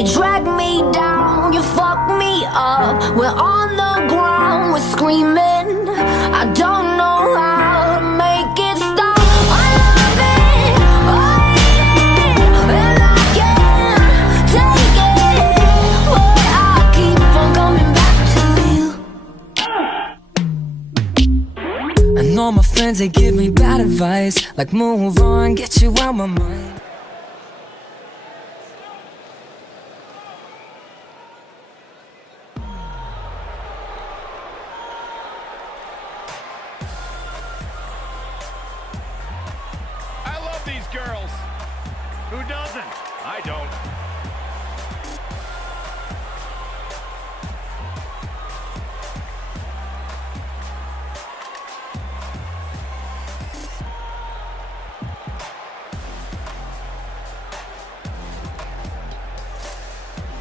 You drag me down, you fuck me up. We're on the ground, we're screaming. I don't know how to make it stop. I love it, I hate it, and I can't take it, but I keep on coming back to you. And all my friends, they give me bad advice, like move on, get you out my mind. These girls. Who doesn't? I don't.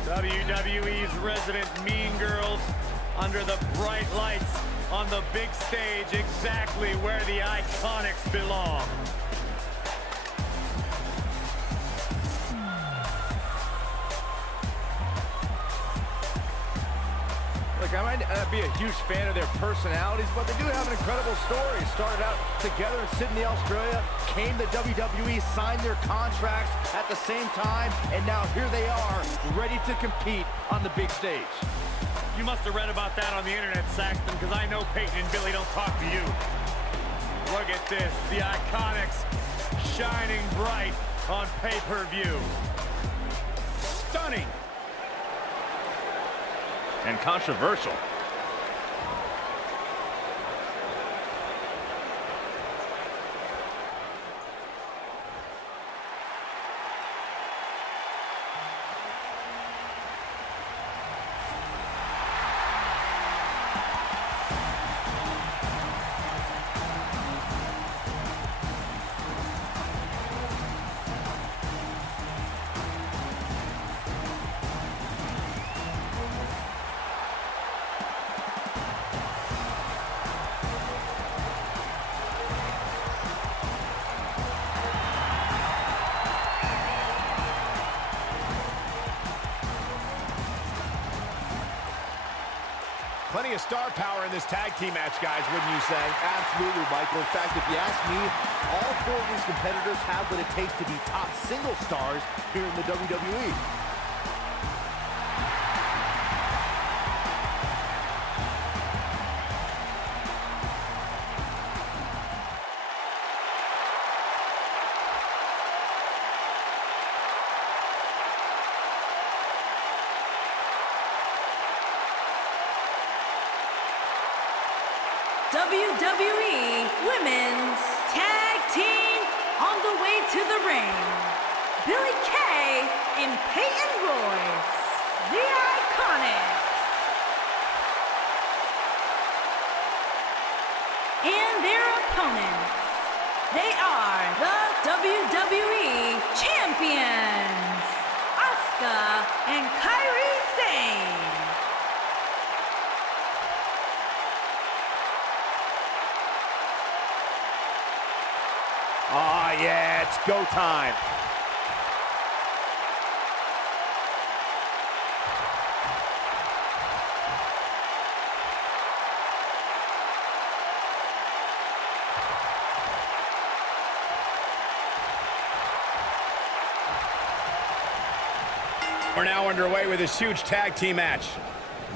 WWE's resident mean girls under the bright lights on the big stage, exactly where the IIconics belong. Look, I might not be a huge fan of their personalities, but they do have an incredible story. Started out together in Sydney, Australia, came to WWE, signed their contracts at the same time, and now here they are, ready to compete on the big stage. You must have read about that on the internet, Saxton, because I know Peyton and Billy don't talk to you. Look at this, the IIconics shining bright on pay-per-view. Stunning. And controversial. Plenty of star power in this tag team match, guys, wouldn't you say? Absolutely, Michael. In fact, if you ask me, all four of these competitors have what it takes to be top single stars here in the WWE. WWE Women's Tag Team on the way to the ring. Billy Kay and Peyton Royce, the IIconics. And their opponents, they are the WWE Champions, Asuka and Kairi Sane. Ah, yeah, it's go time. We're now underway with this huge tag team match.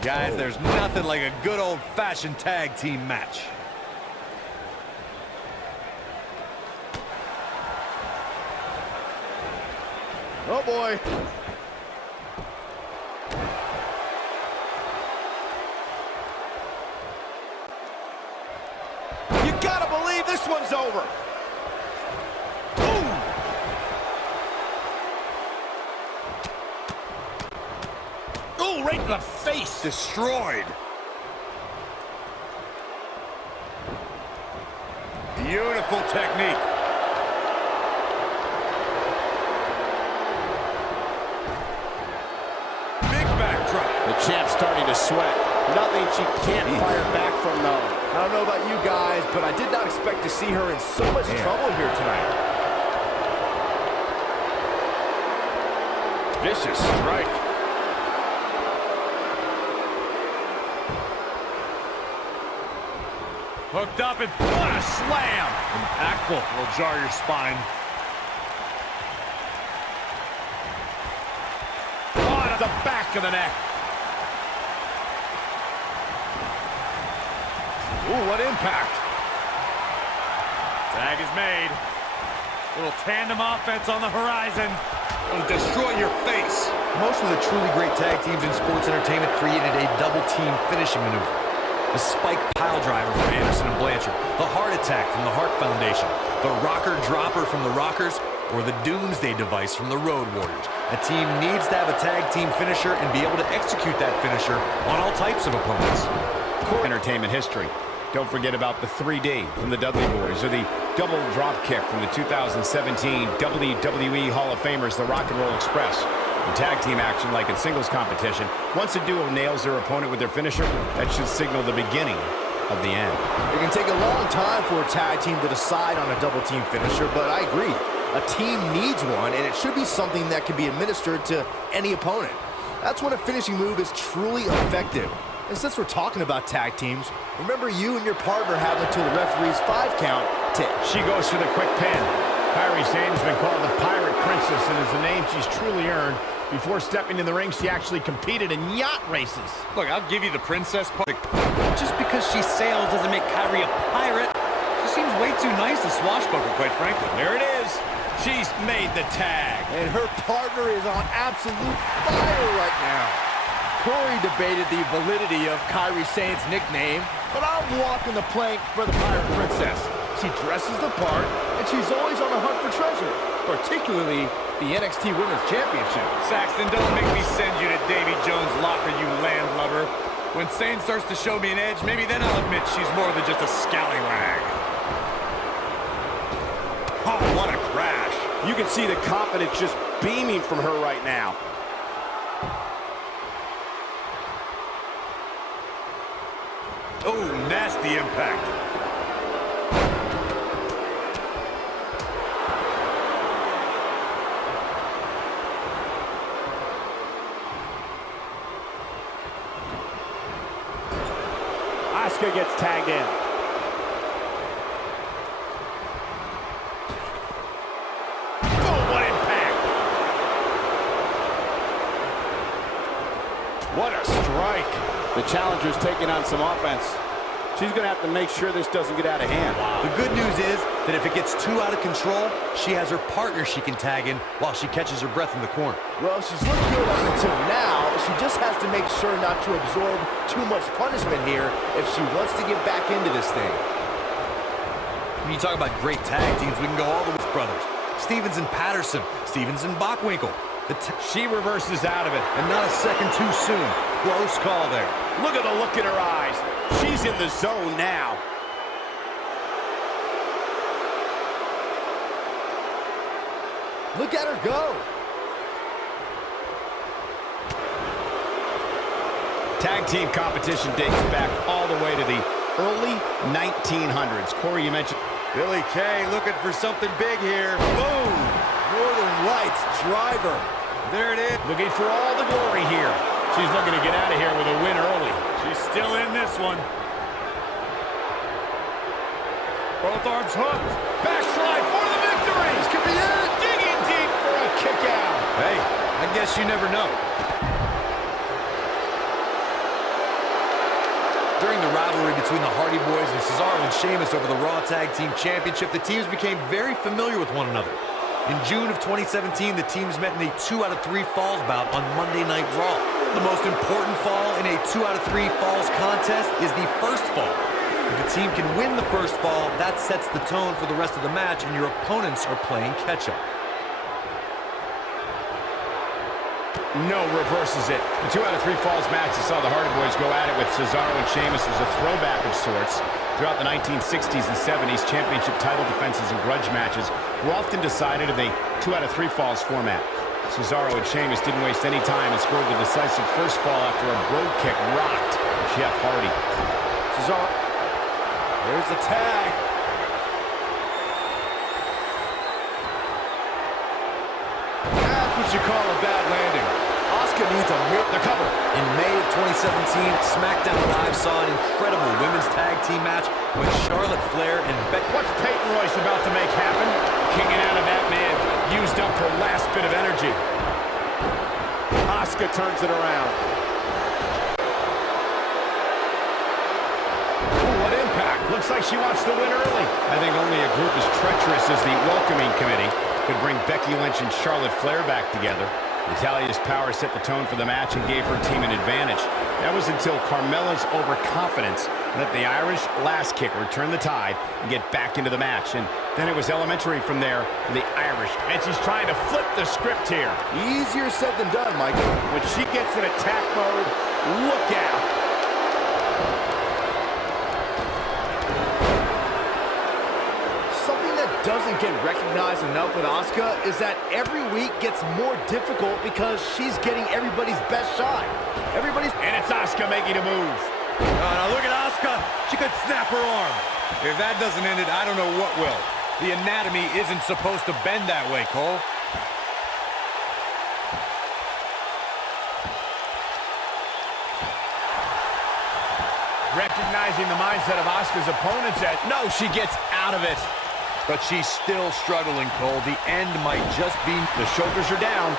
Guys, there's nothing like a good old-fashioned tag team match. Oh, boy. You gotta believe this one's over. Boom! Oh, right in the face. Destroyed. Beautiful technique. The champ's starting to sweat. Nothing she can't fire back from, though. I don't know about you guys, but I did not expect to see her in so much trouble here tonight. Vicious strike. Hooked up and what a slam! Impactful. Will jar your spine. Oh, to the back of the neck. Ooh, what impact. Tag is made. Little tandem offense on the horizon. It'll destroy your face. Most of the truly great tag teams in sports entertainment created a double team finishing maneuver. The spike pile driver from Anderson and Blanchard, the heart attack from the Hart Foundation, the rocker dropper from the Rockers, or the doomsday device from the Road Warriors. A team needs to have a tag team finisher and be able to execute that finisher on all types of opponents. Entertainment history. Don't forget about the 3D from the Dudley Boys, or the double drop kick from the 2017 WWE Hall of Famers, the Rock and Roll Express. In tag team action, like in singles competition, once a duo nails their opponent with their finisher, that should signal the beginning of the end. It can take a long time for a tag team to decide on a double team finisher, but I agree. A team needs one, and it should be something that can be administered to any opponent. That's when a finishing move is truly effective. And since we're talking about tag teams, remember you and your partner have until the referee's 5 count to... She goes for the quick pin. Kairi Sane has been called the Pirate Princess, and is a name she's truly earned. Before stepping in the ring, she actually competed in yacht races. Look, I'll give you the princess part. Just because she sails doesn't make Kairi a pirate. She seems way too nice to swashbuckle, quite frankly. There it is. She's made the tag. And her partner is on absolute fire right now. Corey debated the validity of Kairi Sane's nickname, but I'm walking the plank for the Pirate Princess. She dresses the part, and she's always on the hunt for treasure, particularly the NXT Women's Championship. Saxton, don't make me send you to Davy Jones' locker, you landlubber. When Sane starts to show me an edge, maybe then I'll admit she's more than just a scallywag. Oh, what a crash. You can see the confidence just beaming from her right now. Oh, nasty impact. Asuka gets tagged in. Oh, what impact. What a strike. The challenger's taking on some offense. She's going to have to make sure this doesn't get out of hand. Wow. The good news is that if it gets too out of control, she has her partner she can tag in while she catches her breath in the corner. Well, she's looked good up until now. She just has to make sure not to absorb too much punishment here if she wants to get back into this thing. When you talk about great tag teams, we can go all the way with brothers. Stevens and Patterson, Stevens and Bockwinkel. She reverses out of it. And not a second too soon. Close call there. Look at the look in her eyes. She's in the zone now. Look at her go. Tag team competition dates back all the way to the early 1900s. Corey, you mentioned Billy Kay looking for something big here. Boom! Northern Lights driver. There it is. Looking for all the glory here. She's looking to get out of here with a win early. She's still in this one. Both arms hooked. Backslide for the victory. This could be it. Digging deep for a kick out. Hey, I guess you never know. During the rivalry between the Hardy Boys and Cesaro and Sheamus over the Raw Tag Team Championship, the teams became very familiar with one another. In June of 2017, the teams met in a 2 out of 3 falls bout on Monday Night Raw. The most important fall in a 2 out of 3 falls contest is the first fall. If a team can win the first fall, that sets the tone for the rest of the match, and your opponents are playing catch-up. No, reverses it. The 2 out of 3 falls match that saw the Hardy Boys go at it with Cesaro and Sheamus was a throwback of sorts. Throughout the 1960s and 70s, championship title defenses and grudge matches were often decided in a 2 out of 3 falls format. Cesaro and Sheamus didn't waste any time and scored the decisive first fall after a brogue kick rocked Jeff Hardy. Cesaro. There's the tag. That's what you call a bad landing. Asuka Asuka needs a miracle. The cover. In May of 2017, SmackDown Live saw an incredible women's tag team match with Charlotte Flair and Becky. What's Peyton Royce about to make happen? Kicking out of that man. Used up her last bit of energy. Asuka turns it around. Ooh, what impact. Looks like she wants to win early. I think only a group as treacherous as the Welcoming Committee could bring Becky Lynch and Charlotte Flair back together. Natalia's power set the tone for the match and gave her team an advantage. That was until Carmella's overconfidence let the Irish last kicker turn the tide and get back into the match. And then it was elementary from there for the Irish. And she's trying to flip the script here. Easier said than done, Michael. When she gets in attack mode, look out. Doesn't get recognized enough with Asuka is that every week gets more difficult because she's getting everybody's best shot. And it's Asuka making a move. Now look at Asuka. She could snap her arm. If that doesn't end it, I don't know what will. The anatomy isn't supposed to bend that way, Cole. Recognizing the mindset of Asuka's opponents. No, she gets out of it. But she's still struggling, Cole. The end might just be... The shoulders are down.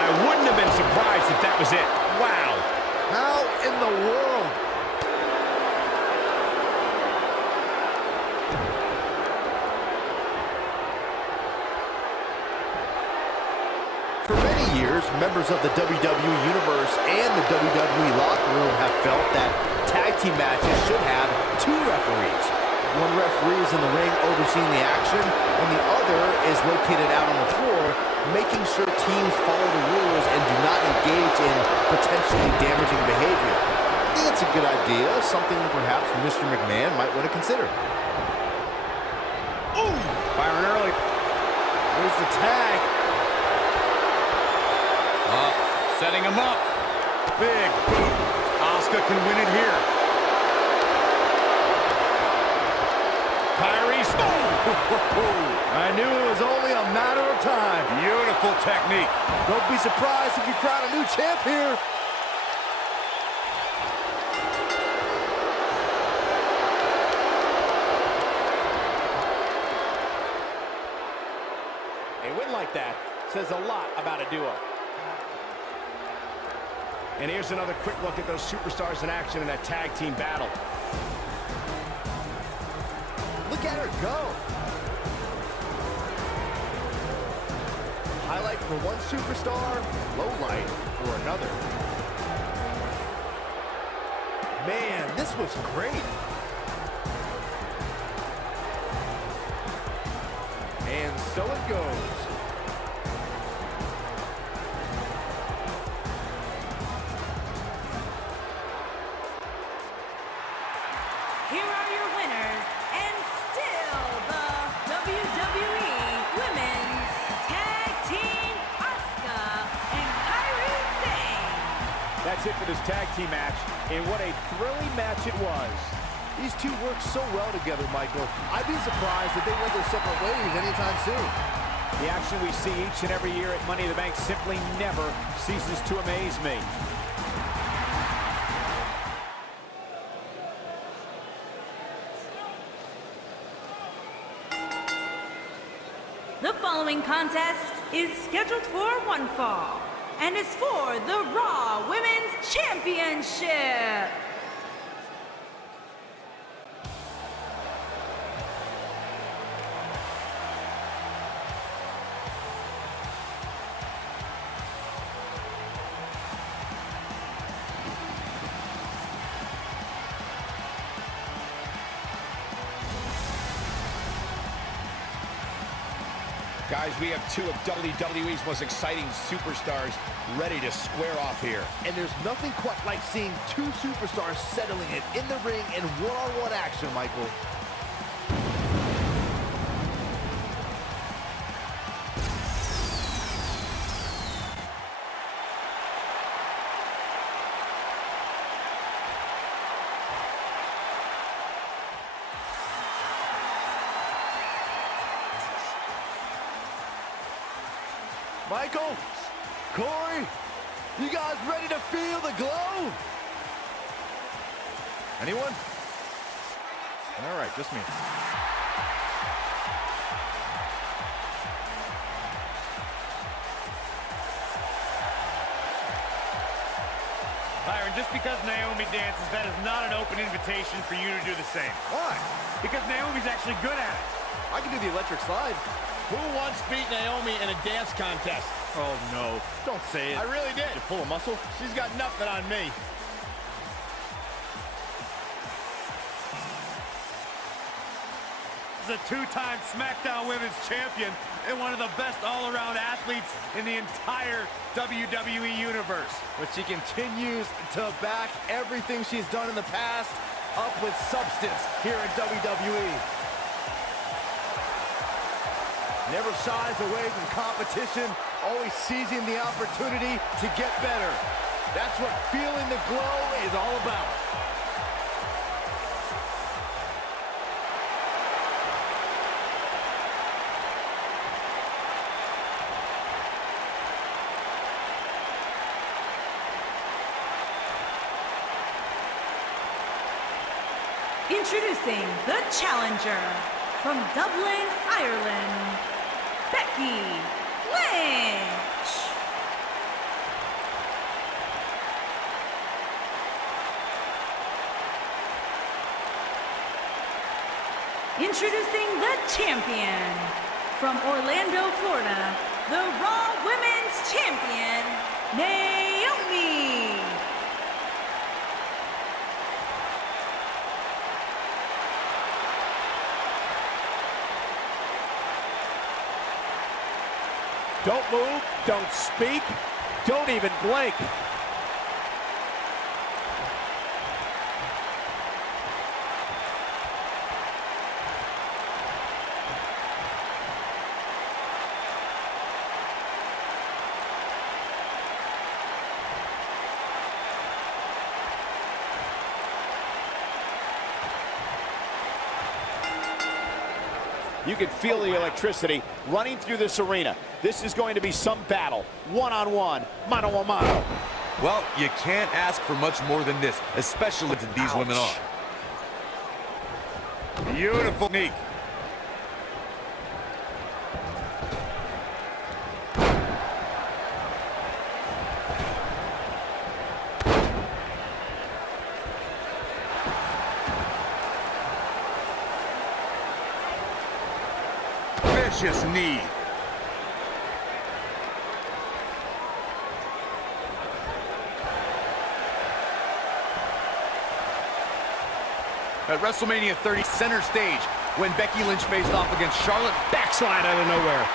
I wouldn't have been surprised if that was it. Wow. How in the world? For many years, members of the WWE Universe and the WWE locker room have felt that tag team matches should have two referees. One referee is in the ring overseeing the action, and the other is located out on the floor, making sure teams follow the rules and do not engage in potentially damaging behavior. I think it's a good idea, something perhaps Mr. McMahon might want to consider. Ooh! Firing early. There's the tag. Setting him up. Big boot. Asuka can win it here. I knew it was only a matter of time. Beautiful technique. Don't be surprised if you crown a new champ here. A win like that says a lot about a duo. And here's another quick look at those superstars in action in that tag team battle. Look at her go. Highlight for one superstar, low light for another. Man, this was great. And so it goes. Here are your winners, and still the WWE Women's Tag Team, Asuka and Kairi Sane. That's it for this tag team match, and what a thrilling match it was. These two worked so well together, Michael. I'd be surprised if they went their separate ways anytime soon. The action we see each and every year at Money in the Bank simply never ceases to amaze me. The following contest is scheduled for one fall and is for the Raw Women's Championship. Guys, we have two of WWE's most exciting superstars ready to square off here. And there's nothing quite like seeing two superstars settling it in the ring in one-on-one action, Michael. Michael, Corey, you guys ready to feel the glow? Anyone? All right, just me. Byron, just because Naomi dances, that is not an open invitation for you to do the same. Why? Because Naomi's actually good at it. I can do the electric slide. Who once beat Naomi in a dance contest? Oh, no. Don't say it. I really did. Did you pull a muscle? She's got nothing on me. This is a two-time SmackDown Women's Champion and one of the best all-around athletes in the entire WWE Universe. But she continues to back everything she's done in the past up with substance here at WWE. Never shies away from competition, always seizing the opportunity to get better. That's what feeling the glow is all about. Introducing the challenger from Dublin, Ireland, Becky Lynch. Introducing the champion from Orlando, Florida, the Raw Women's Champion, Naomi. Don't move, don't speak, don't even blink. You can feel the electricity running through this arena. This is going to be some battle, one-on-one, mano-a-mano. Well, you can't ask for much more than this, especially to these women are. Beautiful technique. Vicious knee. At WrestleMania 30 center stage, when Becky Lynch faced off against Charlotte, backslide out of nowhere.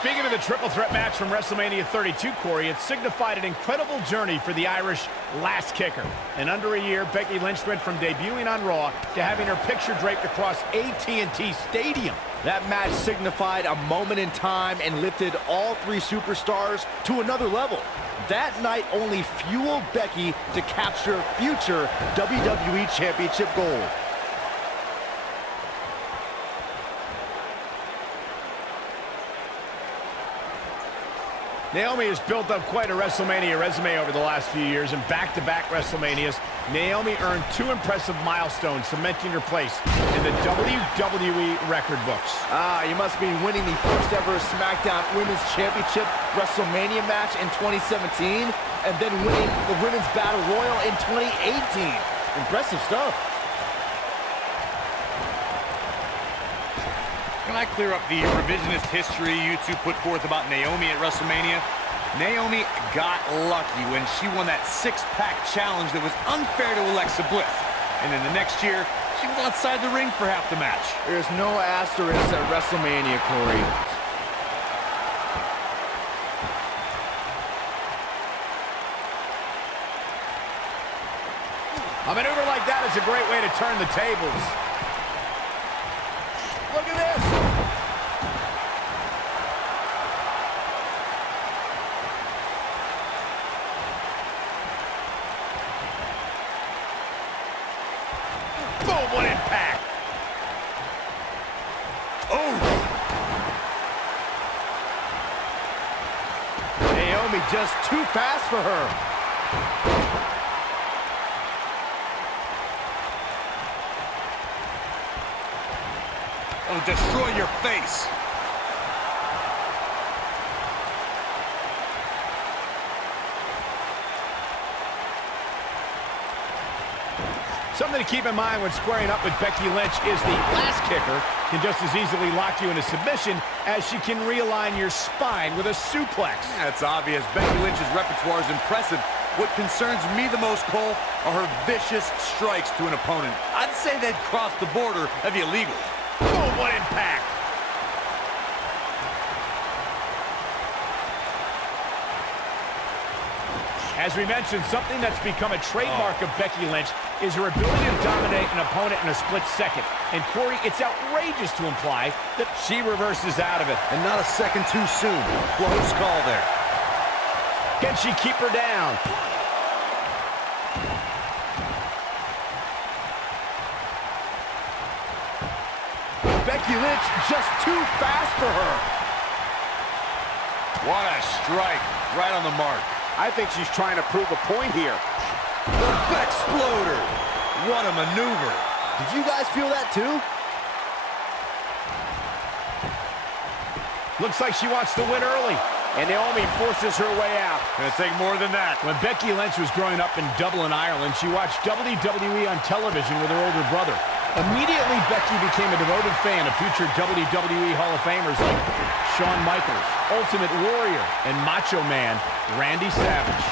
Speaking of the triple threat match from WrestleMania 32, Corey, it signified an incredible journey for the Irish last kicker. In under a year, Becky Lynch went from debuting on Raw to having her picture draped across AT&T Stadium. That match signified a moment in time and lifted all three superstars to another level. That night only fueled Becky to capture future WWE Championship gold. Naomi has built up quite a WrestleMania resume over the last few years. In back-to-back WrestleManias, Naomi earned two impressive milestones, cementing her place in the WWE record books. You must be winning the first ever SmackDown Women's Championship WrestleMania match in 2017, and then winning the Women's Battle Royal in 2018. Impressive stuff. Can I clear up the revisionist history you two put forth about Naomi at WrestleMania? Naomi got lucky when she won that six-pack challenge that was unfair to Alexa Bliss. And then the next year, she was outside the ring for half the match. There's no asterisk at WrestleMania, Corey. A maneuver like that is a great way to turn the tables. Look at this. just too fast for her. It'll destroy your face. Something to keep in mind when squaring up with Becky Lynch is the last kicker can just as easily lock you into submission as she can realign your spine with a suplex. Yeah, it's obvious. Becky Lynch's repertoire is impressive. What concerns me the most, Cole, are her vicious strikes to an opponent. I'd say they'd cross the border of illegal. Boom, what impact! As we mentioned, something that's become a trademark of Becky Lynch is her ability to dominate an opponent in a split second. And Corey, it's outrageous to imply that she reverses out of it. And not a second too soon. Close call there. Can she keep her down? Becky Lynch just too fast for her. What a strike. Right on the mark. I think she's trying to prove a point here. The Bexploder. What a maneuver. Did you guys feel that too? Looks like she wants to win early. And Naomi forces her way out. Gonna take more than that. When Becky Lynch was growing up in Dublin, Ireland, she watched WWE on television with her older brother. Immediately, Becky became a devoted fan of future WWE Hall of Famers like Shawn Michaels, Ultimate Warrior, and Macho Man Randy Savage.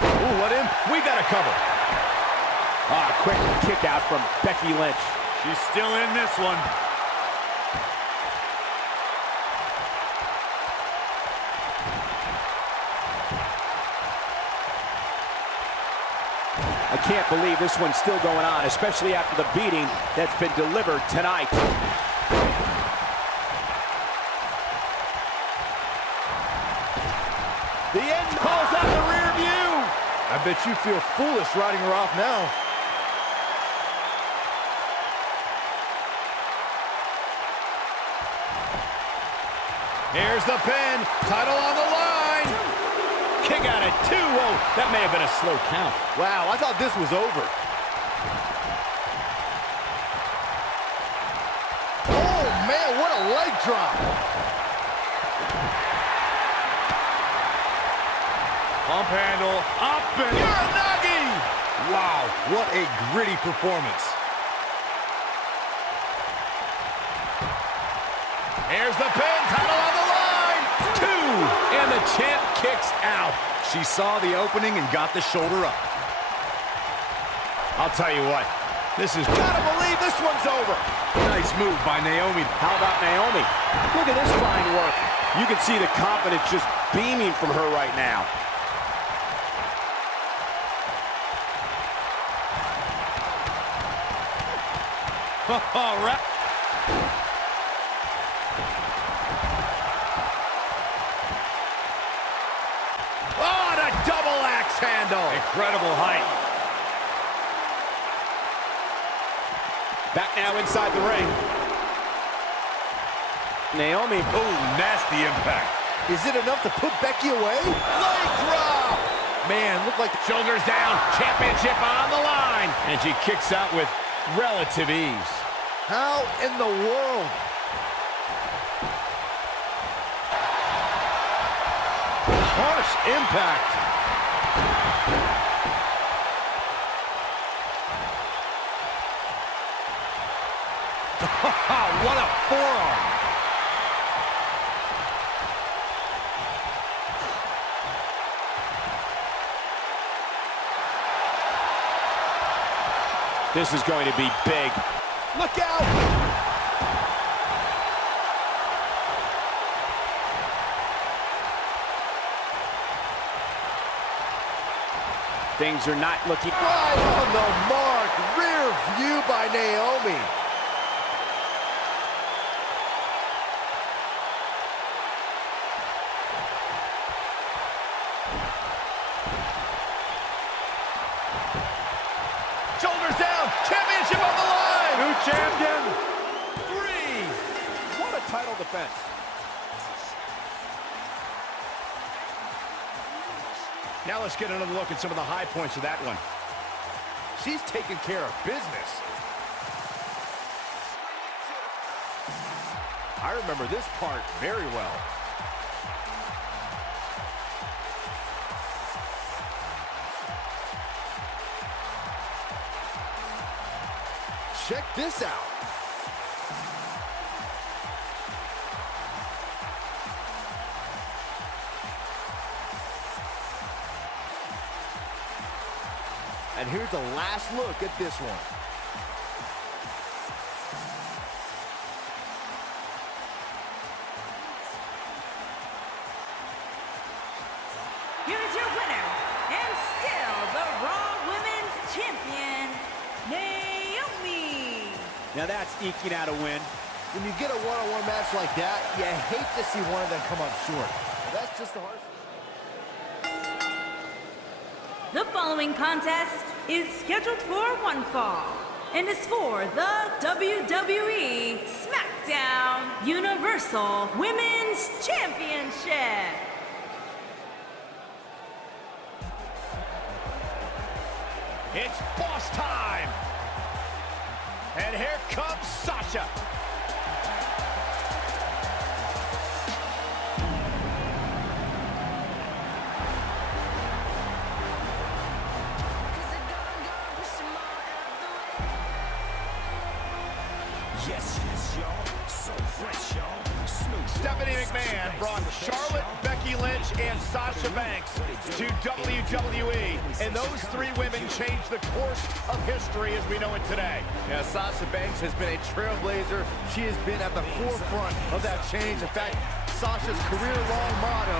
Ooh, what in? We got a cover. Ah, quick kick out from Becky Lynch. She's still in this one. I can't believe this one's still going on, especially after the beating that's been delivered tonight. The end calls out the rear view. I bet you feel foolish riding her off now. Here's the pin. Title on the line. Kick out at 2. Whoa, that may have been a slow count. Wow, I thought this was over. Oh, man, what a leg drop. Pump handle, up and... Uranagi! Wow, what a gritty performance. Here's the pin. Title on the line. 2. And the champ kicks out. She saw the opening and got the shoulder up. I'll tell you what. This is... Gotta believe this one's over. Nice move by Naomi. How about Naomi? Look at this fine work. You can see the confidence just beaming from her right now. All right. Oh, and a double axe handle. Incredible height. Back now inside the ring. Naomi. Oh, nasty impact. Is it enough to put Becky away? Leg drop! Man, look like the shoulders down. Championship on the line. And she kicks out with relative ease. How in the world? Harsh impact. What a forearm. This is going to be big. Look out! Things are not looking... Right on the mark. Rear view by Naomi. Shoulders down. Championship on the line. New champion. 3, title defense. Now let's get another look at some of the high points of that one. She's taking care of business. I remember this part very well. Check this out. And here's a last look at this one. Here's your winner, and still the Raw Women's Champion, Naomi. Now that's eking out a win. When you get a one-on-one match like that, you hate to see one of them come up short. That's just the harsh. The following contest is scheduled for one fall and is for the WWE SmackDown Universal Women's Championship. It's boss time! And here comes Sasha. Stephanie McMahon brought Charlotte, Becky Lynch, and Sasha Banks to WWE. And those three women changed the course of history as we know it today. Yeah, Sasha Banks has been a trailblazer. She has been at the forefront of that change. In fact, Sasha's career-long motto,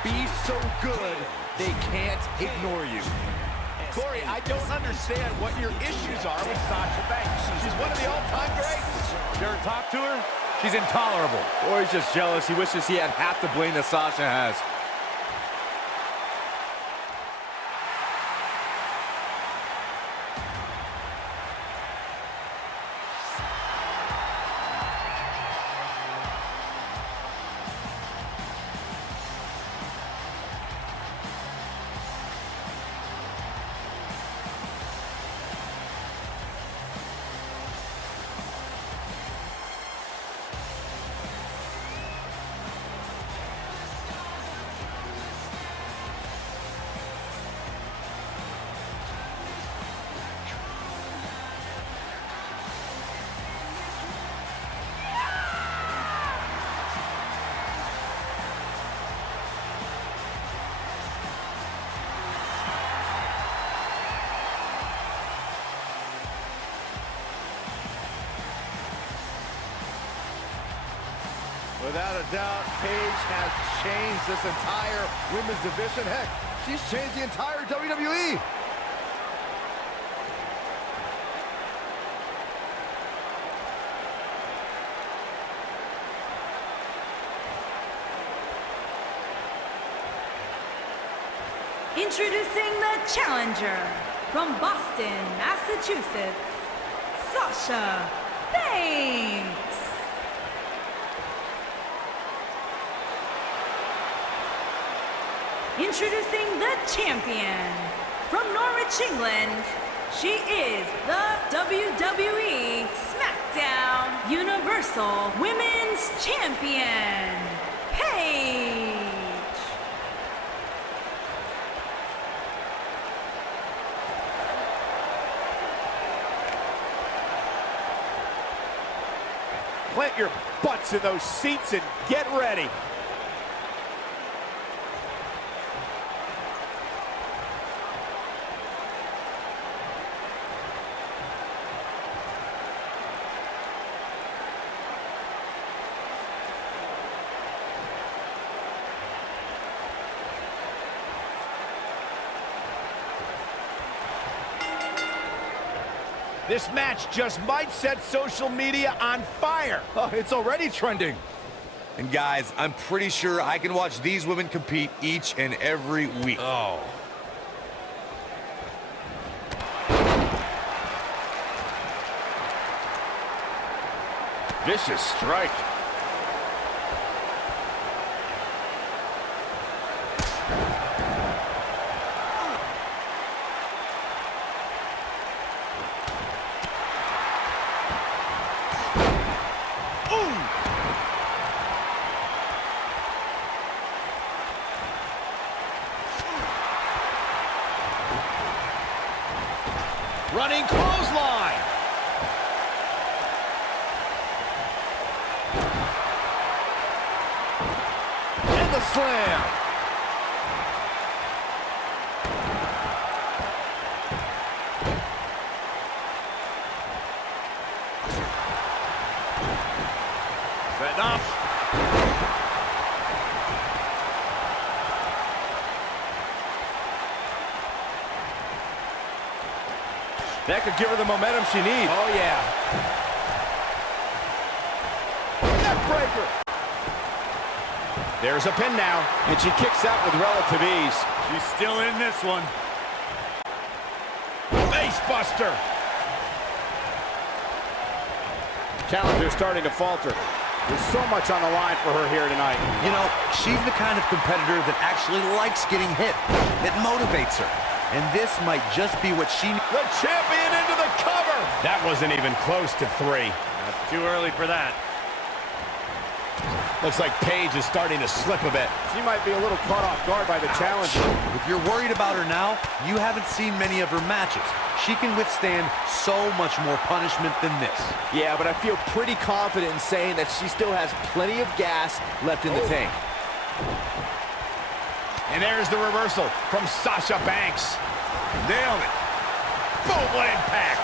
be so good, they can't ignore you. Corey, I don't understand what your issues are with Sasha Banks. She's one of the all-time greats. You ever talk to her? She's intolerable. Or he's just jealous. He wishes he had half the bling that Sasha has. Without a doubt, Paige has changed this entire women's division. Heck, she's changed the entire WWE. Introducing the challenger from Boston, Massachusetts, Sasha Banks. Introducing the champion from Norwich, England. She is the WWE SmackDown Universal Women's Champion, Paige. Plant your butts in those seats and get ready. This match just might set social media on fire. Oh, it's already trending. And guys, I'm pretty sure I can watch these women compete each and every week. Oh. Vicious strike. Running clothesline. And the slam. Setting up. That could give her the momentum she needs. Oh, yeah. Neckbreaker. There's a pin now, and she kicks out with relative ease. She's still in this one. Face buster. Challenger starting to falter. There's so much on the line for her here tonight. You know, she's the kind of competitor that actually likes getting hit. It motivates her. And this might just be what she needs. The champion into the cover. That wasn't even close to 3. That's too early for that. Looks like Paige is starting to slip a bit. She might be a little caught off guard by the challenger. If you're worried about her now, you haven't seen many of her matches. She can withstand so much more punishment than this. Yeah, but I feel pretty confident in saying that she still has plenty of gas left in the tank. And there's the reversal from Sasha Banks. Nailed it. Boom, what impact.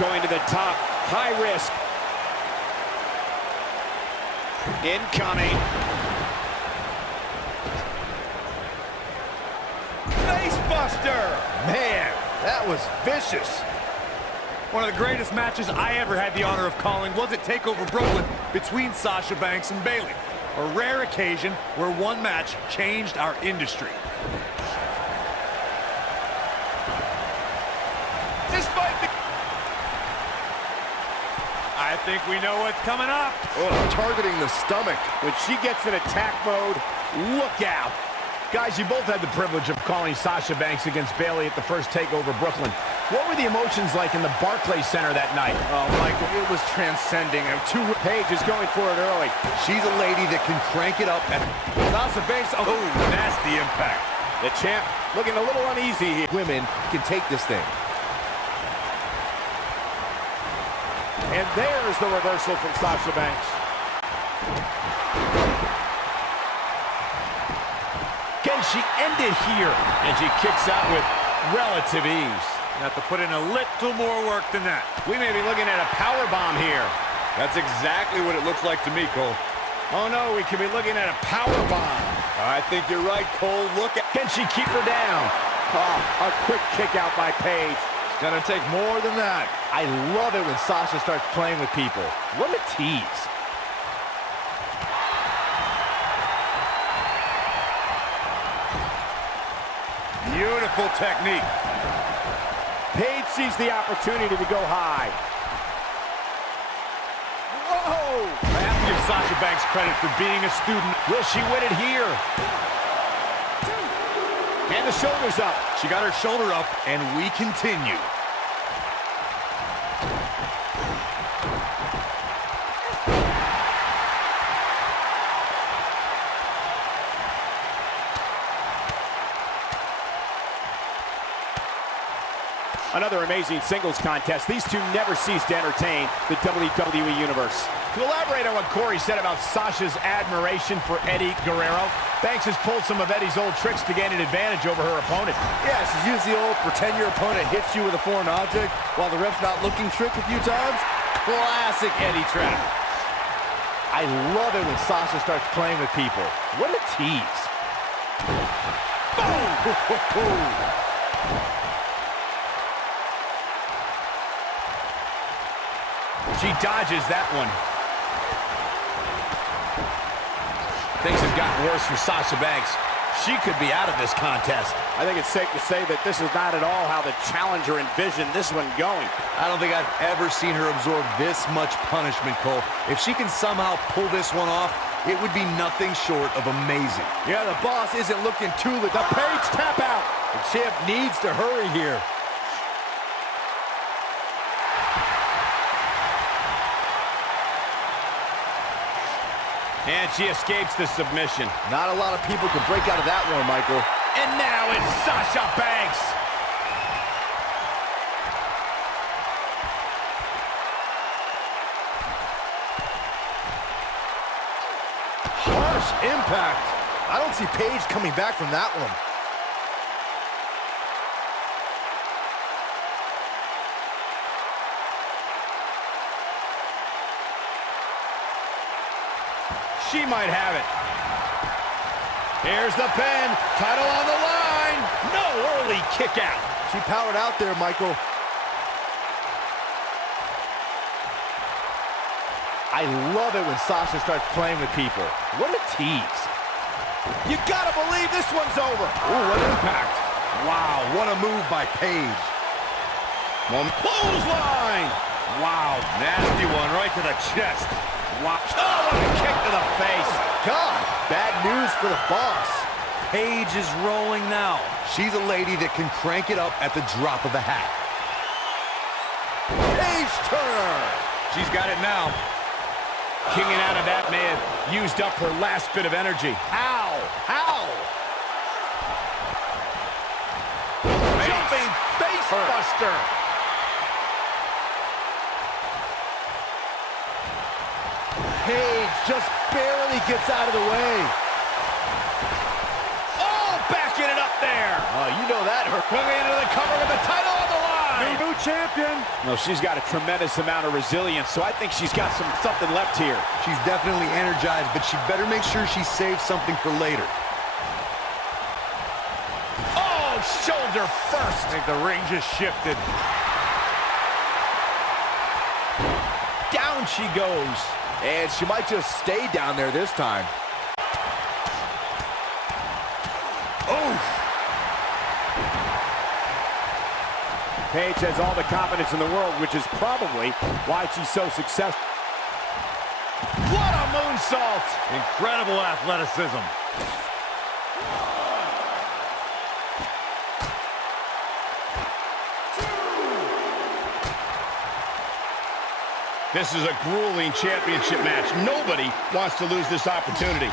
Going to the top, high risk. Incoming. Face buster. Man, that was vicious. One of the greatest matches I ever had the honor of calling was at TakeOver Brooklyn between Sasha Banks and Bayley. A rare occasion where one match changed our industry. This might be... I think we know what's coming up. Oh, targeting the stomach. When she gets in attack mode, look out. Guys, you both had the privilege of calling Sasha Banks against Bayley at the first TakeOver Brooklyn. What were the emotions like in the Barclays Center that night? Oh, Michael, it was transcending. Paige is going for it early. She's a lady that can crank it up. Sasha Banks, oh, Nasty impact. The champ looking a little uneasy here. women can take this thing. And there's the reversal from Sasha Banks. Can she end it here? And she kicks out with relative ease. You have to put in a little more work than that. We may be looking at a power bomb here. That's exactly what it looks like to me, Cole. Oh no, we could be looking at a power bomb. I think you're right, Cole. Look at... Can she keep her down? Oh, a quick kick out by Paige. It's gonna take more than that. I love it when Sasha starts playing with people. What a tease. Beautiful technique. Paige sees the opportunity to go high. Whoa! I have to give Sasha Banks credit for being a student. Will she win it here? And the shoulders up. She got her shoulder up, and we continue. Another amazing singles contest. These two never cease to entertain the WWE Universe. To elaborate on what Corey said about Sasha's admiration for Eddie Guerrero, Banks has pulled some of Eddie's old tricks to gain an advantage over her opponent. Yeah, she's used the old pretend your opponent hits you with a foreign object while the ref's not looking trick a few times. Classic Eddie trap. I love it when Sasha starts playing with people. What a tease. Boom! She dodges that one. Things have gotten worse for Sasha Banks. She could be out of this contest. I think it's safe to say that this is not at all how the challenger envisioned this one going. I don't think I've ever seen her absorb this much punishment, Cole. If she can somehow pull this one off, it would be nothing short of amazing. Yeah, the boss isn't looking too good. The Paige tap out. The champ needs to hurry here. And she escapes the submission. Not a lot of people can break out of that one, Michael. And now it's Sasha Banks. Harsh impact. I don't see Paige coming back from that one. She might have it. Here's the pin. Title on the line. No early kick out. She powered out there, Michael. I love it when Sasha starts playing with people. What a tease. You gotta believe this one's over. Ooh, what impact. Wow, what a move by Paige. Clothesline. Wow, nasty one right to the chest. Wow. Oh, what a kick to the face. God, bad news for the boss. Paige is rolling now. She's a lady that can crank it up at the drop of a hat. Paige Turner. She's got it now. Kicking out of that may have used up her last bit of energy. How? Jumping face buster. Paige just barely gets out of the way. Oh, backing it up there. Oh, you know that hurt. Coming into the cover with the title on the line. New champion. No, she's got a tremendous amount of resilience, so I think she's got something left here. She's definitely energized, but she better make sure she saves something for later. Oh, shoulder first. I think the ring just shifted. Down she goes. And she might just stay down there this time. Oh! Paige has all the confidence in the world, which is probably why she's so successful. What a moonsault! Incredible athleticism. This is a grueling championship match. Nobody wants to lose this opportunity.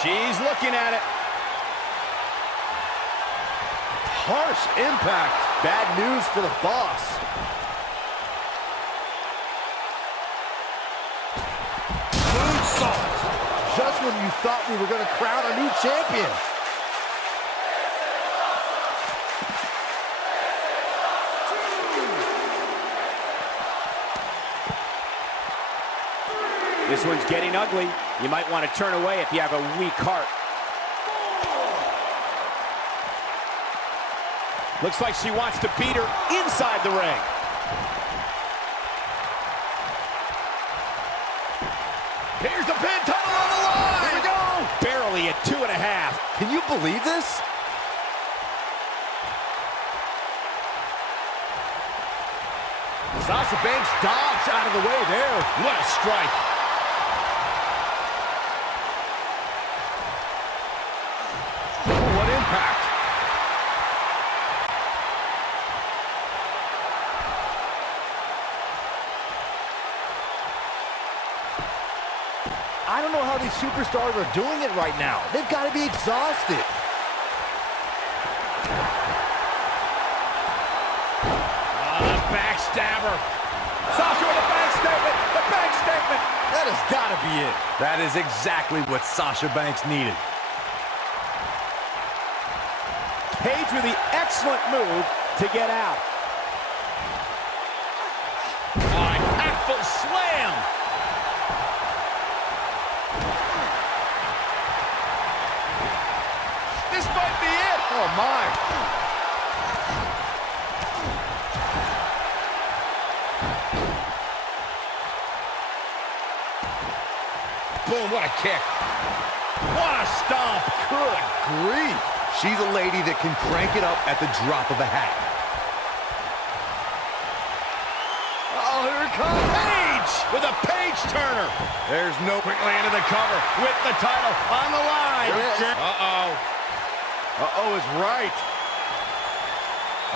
She's looking at it. Harsh impact. Bad news for the boss. Moonsault. Just when you thought we were going to crown a new champion. This one's getting ugly. You might want to turn away if you have a weak heart. Looks like she wants to beat her inside the ring. Here's the pin, title on the line. Here we go. Barely at 2.5. Can you believe this? Sasha Banks dodged out of the way there. What a strike. What impact. I don't know how these superstars are doing it right now. They've got to be exhausted. Backstabber. Sasha with a back statement. The back statement. That has got to be it. That is exactly what Sasha Banks needed. Paige with the excellent move to get out. Impactful slam. This might be it. Oh, my. Boom, what a kick. What a stomp. Good grief. She's a lady that can crank it up at the drop of a hat. Oh, here it comes. Paige with a Paige Turner. There's no... Quickly into the cover with the title on the line. Uh-oh. Uh-oh is right.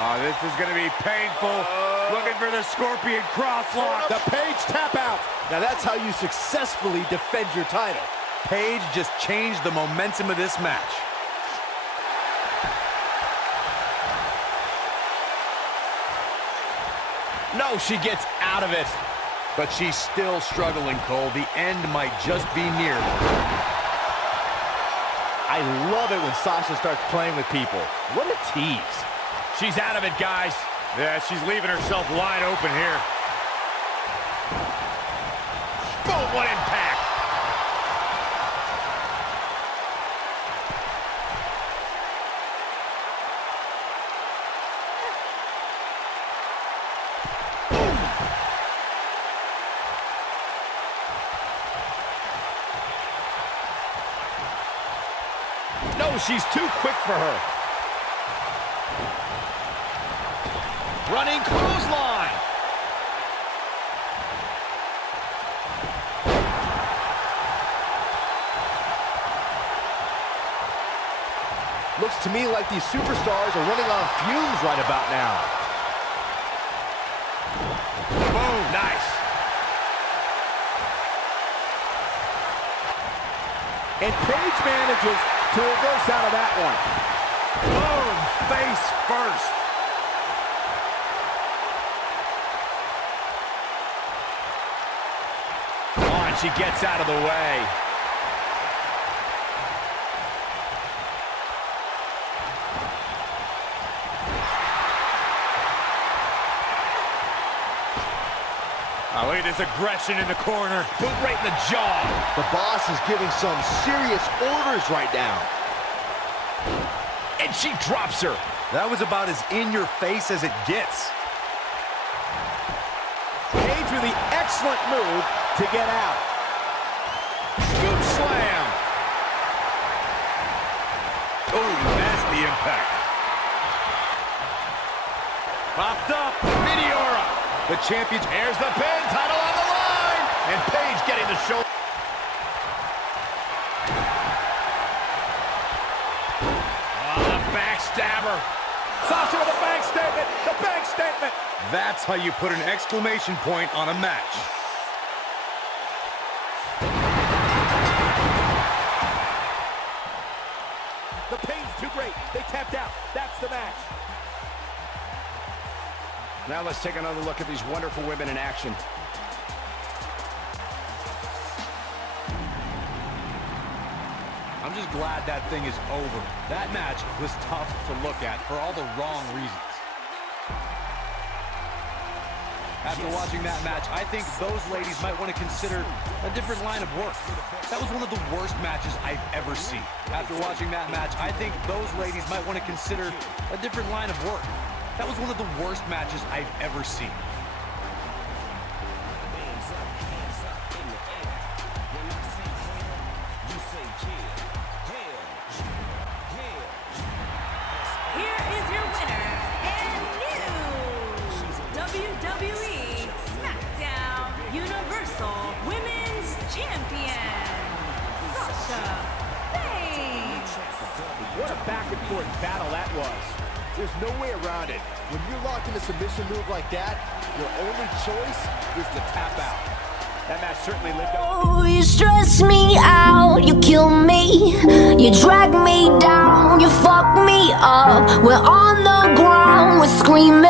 Oh, this is going to be painful. Looking for the Scorpion crosslock. The Paige tap out. Now that's how you successfully defend your title. Paige just changed the momentum of this match. No, she gets out of it. But she's still struggling, Cole. The end might just be near. I love it when Sasha starts playing with people. What a tease. She's out of it, guys. Yeah, she's leaving herself wide open here. Boom, what impact. No, she's too quick for her. Running clothesline. Looks to me like these superstars are running on fumes right about now. Boom, nice. And Paige manages to reverse out of that one. Boom, face first. Oh, and she gets out of the way. Oh, look at this aggression in the corner. Boot right in the jaw. The boss is giving some serious orders right now. And she drops her. That was about as in your face as it gets. Paige with the excellent move to get out. Scoop slam. Oh, nasty impact. Popped up. Meteora. The champion. Here's the pin. Title on the line. And Paige getting the shoulder. Oh, the backstabber. Sasha with a bank statement. The bank statement. That's how you put an exclamation point on a match. The pain's too great. They tapped out. That's the match. Now let's take another look at these wonderful women in action. I'm just glad that thing is over. That match was tough to look at for all the wrong reasons. After watching that match, I think those ladies might want to consider a different line of work. That was one of the worst matches I've ever seen. After watching that match, I think those ladies might want to consider a different line of work. That was one of the worst matches I've ever seen. Here is your winner and new WWE SmackDown Universal Women's Champion, Sasha Banks. What a back and forth battle that was. There's no way around it. When you're locked in a submission move like that, your only choice is to tap out. That match certainly lived up. Oh, you stress me out, you kill me, you drag me down, you fuck me up. We're on the ground, we're screaming.